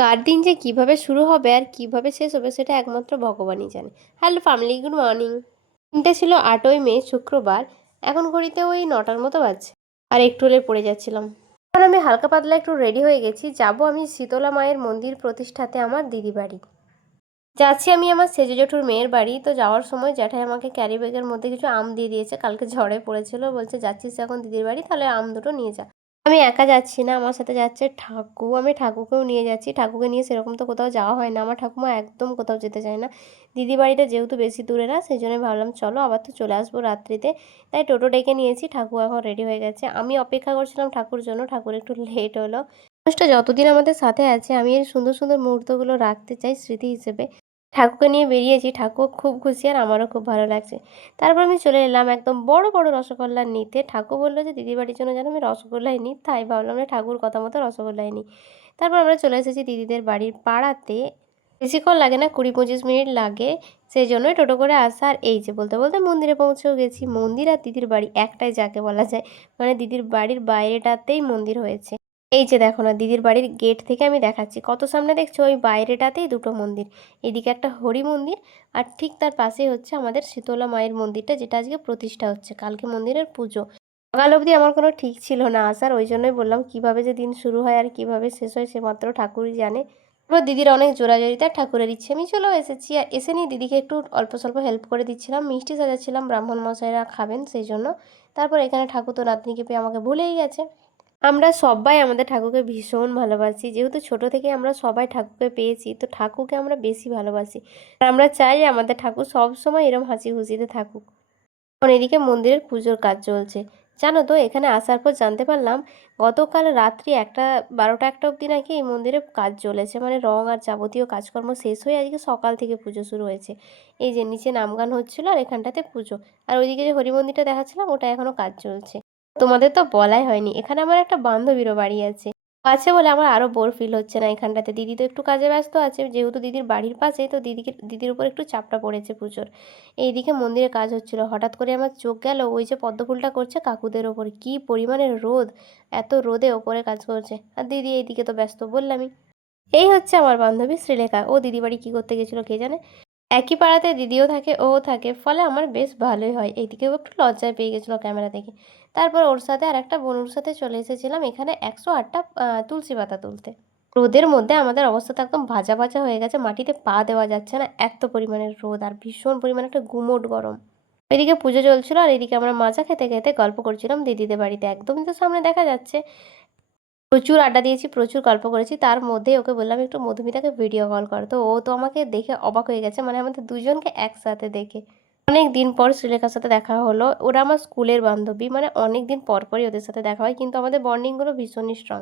কার দিন যে কিভাবে শুরু হবে আর কিভাবে শেষ হবে সেটা একমাত্র ভগবানই জানে। Hello family, good morning. দিনটা ছিল 8ই মে, শুক্রবার। এখন ঘড়িতে ওই 9টার মতো বাজছে। আর একটু হলে পড়ে যাচ্ছিলাম। এখন আমি হালকা পাতলা একটু রেডি হয়ে গেছি, যাব আমি শীতলা মায়ের মন্দির প্রতিষ্ঠাতে আমার দিদি বাড়ি। যাচ্ছি আমি আমার সেজো জেঠুর মেয়ের বাড়ি। তো যাওয়ার সময় জ্যাঠাই আমাকে ক্যারি ব্যাগের মধ্যে কিছু আম দিয়ে দিয়েছে, কালকে ঝড়ে পড়েছিল। বলছে যাচ্ছিস এখন দিদির বাড়ি, তাহলে আম দুটো নিয়ে যা। আমি একা যাচ্ছি না, আমার সাথে যাচ্ছে ঠাকু। আমি ঠাকুকেও নিয়ে যাচ্ছি। ঠাকুকে নিয়ে সেরকম তো কোথাও যাওয়া হয় না, আমার ঠাকুমা একদম কোথাও যেতে চায় না। দিদি বাড়িটা যেহেতু বেশি দূরে না, সেই জন্য ভাবলাম চলো, আবার তো চলে আসবো রাত্রিতে। তাই টোটো ডেকে নিয়েছি। ঠাকু এখন রেডি হয়ে গেছে, আমি অপেক্ষা করছিলাম ঠাকুর জন্য। ঠাকুর একটু লেট হলো। মানুষটা যতদিন আমাদের সাথে আছে, আমি এই সুন্দর সুন্দর মুহূর্তগুলো রাখতে চাই স্মৃতি হিসেবে। ঠাকুরকে নিয়ে বেরিয়েছি, ঠাকুর খুব খুশি আর আমারও খুব ভালো লাগছে। তারপর আমি চলে এলাম একদম বড় বড় রসগোল্লা নিতে। ঠাকুর বললো যে দিদির বাড়ির জন্য যেন আমি রসগোল্লাই নিই, তাই ভাবলাম যে ঠাকুর কথা মতো রসগোল্লাই নিই। তারপর আমরা চলে এসেছি দিদিদের বাড়ির পাড়াতে। বেশিক্ষণ লাগে না, 20-25 মিনিট লাগে। সেই জন্যই টোটো করে আসা। আর এই যে বলতে বলতে মন্দিরে পৌঁছেও গেছি। মন্দির আর দিদির বাড়ি একটাই যাকে বলা যায়, মানে দিদির বাড়ির বাইরেটাতেই মন্দির হয়েছে। এই যে দেখো না, দিদির বাড়ির গেট থেকে আমি দেখাচ্ছি, কত সামনে দেখছো, ওই বাইরেটাতেই দুটো মন্দির। এদিকে একটা হরি মন্দির, আর ঠিক তার পাশেই হচ্ছে আমাদের শীতলা মায়ের মন্দিরটা, যেটা আজকে প্রতিষ্ঠা হচ্ছে। কালকে মন্দিরের পুজো। সকাল অবধি আমার কোনো ঠিক ছিল না আসার, ওই জন্যই বললাম কিভাবে যে দিন শুরু হয় আর কিভাবে শেষ হয় সে মাত্র ঠাকুরই জানে। এবার দিদির অনেক জোরাজোরিতে ঠাকুরের ইচ্ছে আমি চলেও এসেছি। আর এসে নিয়ে দিদিকে একটু অল্প স্বল্প হেল্প করে দিচ্ছিলাম, মিষ্টি সাজাচ্ছিলাম, ব্রাহ্মণ মশাইরা খাবেন সেই জন্য। তারপর এখানে ঠাকুর তো নাতনিকে পেয়ে আমাকে ভুলেই গেছে। আমরা সবাই আমাদের ঠাকুরকে ভীষণ ভালোবাসি, যেহেতু ছোট থেকে আমরা সবাই ঠাকুরকে পেয়েছি, তো ঠাকুরকে আমরা বেশি ভালোবাসি। আর আমরা চাই যে আমাদের ঠাকুর সব সময় এরম হাসি খুশিতে থাকুক। এখন এদিকে মন্দিরের পুজোর কাজ চলছে। জানো তো, এখানে আসার পর জানতে পারলাম গতকাল রাত্রি 12টা-1টা অবধি নাকি এই মন্দিরে কাজ চলেছে, মানে রং আর যাবতীয় কাজকর্ম শেষ হয়ে আজকে সকাল থেকে পুজো শুরু হয়েছে। এই যে নিচে নামগান হচ্ছিল আর এখানটাতে পুজো। আর ওইদিকে যে হরি মন্দিরটা দেখাচ্ছিলাম, ওটা এখনো কাজ চলছে। তোমাদের তো বলাই হয়নি, এখানে আমার একটা বান্ধবীরও বাড়ি আছে। আছে বলে আমার আরো বোর ফিল হচ্ছে না এখানটাতে। দিদি তো একটু কাজে ব্যস্ত আছে, যেহেতু দিদির বাড়ির পাশে, তো দিদির উপর একটু চাপটা পড়েছে পুজোর। এইদিকে মন্দিরে কাজ হচ্ছিল, হঠাৎ করে আমার চোখ গেল ওই যে পদ্ম ফুলটা করছে কাকুদের ওপরে। কি পরিমাণে রোদ, এত রোদে ওপরে কাজ করছে, আর দিদি এইদিকে তো ব্যস্ত বললামই। এই হচ্ছে আমার বান্ধবী শ্রীলেখা। ও দিদি বাড়ি কী করতে গেছিলো কে জানে। একই পাড়াতে দিদিও থাকে, ও থাকে, ফলে আমার বেশ ভালোই হয়। এইদিকেও একটু লজ্জায় পেয়ে গেছিলো ক্যামেরা দেখে। তারপর ওর সাথে আর একটা বনুর সাথে চলে এসেছিলাম এখানে 108টা তুলসী পাতা তুলতে। রোদের মধ্যে আমাদের অবস্থা তো একদম ভাজা ভাজা হয়ে গেছে, মাটিতে পা দেওয়া যাচ্ছে না, এত পরিমাণের রোদ আর ভীষণ পরিমাণে একটা গুমোট গরম। ওইদিকে পুজো চলছিল আর এদিকে আমরা মাজা খেতে খেতে গল্প করছিলাম দিদিদের বাড়িতে, একদমই তো সামনে দেখা যাচ্ছে। প্রচুর আড্ডা দিয়েছি, প্রচুর গল্প করেছি। তার মধ্যেই ওকে বললাম একটু মধুমিতাকে ভিডিও কল কর। তো ও তো আমাকে দেখে অবাক হয়ে গেছে, মানে আমাদের দুজনকে একসাথে দেখে। অনেক দিন পর শ্রীলেখার সাথে দেখা হলো। ওরা আমার স্কুলের বান্ধবী, মানে অনেক দিন পর পরই ওদের সাথে দেখা হয়, কিন্তু আমাদের বন্ডিংগুলো ভীষণই স্ট্রং।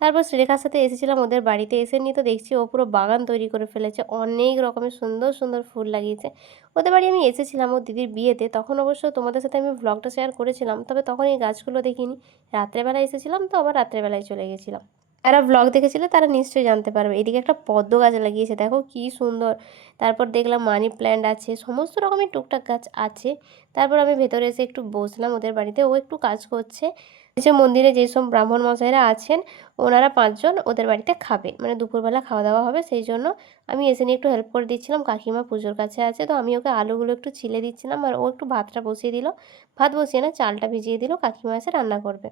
তারপর শ্রীলেখার সাথে এসেছিলাম ওদের বাড়িতে। এসে নিয়ে তো দেখছি ও পুরো বাগান তৈরি করে ফেলেছে, অনেক রকমের সুন্দর সুন্দর ফুল লাগিয়েছে। ওদের বাড়ি আমি এসেছিলাম ওর দিদির বিয়েতে, তখন অবশ্য তোমাদের সাথে আমি ভ্লগটা শেয়ার করেছিলাম, তবে তখন এই গাছগুলো দেখিনি। রাত্রেবেলায় এসেছিলাম তো আবার রাত্রেবেলায় চলে গেছিলাম। যারা ব্লগ দেখেছিলে তারা নিশ্চয়ই জানতে পারবে। এদিকে একটা পদ্ম গাছ লাগিয়েছে, দেখো কি সুন্দর। তারপর দেখলাম মানি প্ল্যান্ট আছে, সমস্ত রকমের টুকটাক গাছ আছে। তারপর আমি ভেতরে এসে একটু বসলাম ওদের বাড়িতে, ও একটু কাজ করছে। যে মন্দিরে যেসব ব্রাহ্মণ মশাইরা আছেন, ওনারা 5জন ওদের বাড়িতে খাবে, মানে দুপুরবেলা খাওয়া দাওয়া হবে, সেই জন্য আমি এসে নিয়ে একটু হেল্প করে দিচ্ছিলাম। কাকিমা পুজোর কাছে আছে, তো আমি ওকে আলুগুলো একটু ছিলে দিচ্ছিলাম, আর ও একটু ভাতটা বসিয়ে দিল। ভাত বসিয়ে না, চালটা ভিজিয়ে দিল, কাকিমা এসে রান্না করবে।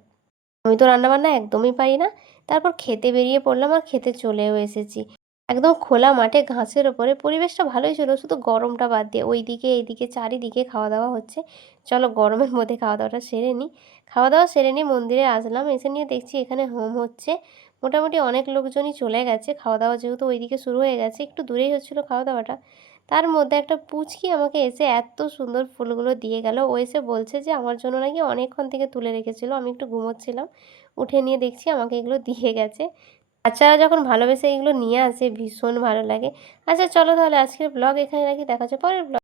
আমি তো রান্নাবান্না একদমই পারি না। তারপর খেতে বেরিয়ে পড়লাম আর খেতে চলেও এসেছি। একদম খোলা মাঠে ঘাসের ওপরে, পরিবেশটা ভালোই ছিল, শুধু গরমটা বাদ দিয়ে। ওইদিকে এইদিকে চারিদিকে খাওয়া দাওয়া হচ্ছে। চলো গরমের মধ্যে খাওয়া দাওয়াটা সেরে নিই। খাওয়া দাওয়া সেরে নিয়ে মন্দিরে আসলাম, এসে নিয়ে দেখছি এখানে হোম হচ্ছে। মোটামুটি অনেক লোকজনই চলে গেছে, খাওয়া দাওয়া যেহেতু ওইদিকে শুরু হয়ে গেছে, একটু দূরেই হচ্ছিলো খাওয়া দাওয়াটা। তার মধ্যে একটা পুচকি আমাকে এসে এত সুন্দর ফুলগুলো দিয়ে গেল। ও এসে বলছে যে আমার জন্য নাকি অনেকক্ষণ থেকে তুলে রেখেছিল, আমি একটু ঘুমোচ্ছিলাম। উঠে নিয়ে দেখছি আমাকে এগুলো দিয়ে গেছে। বাচ্চারা যখন ভালোবেসে এগুলো নিয়ে আসে ভীষণ ভালো লাগে। আচ্ছা চলো তাহলে আজকের ব্লগ এখানে রাখি, দেখা হচ্ছে পরের ব্লগ।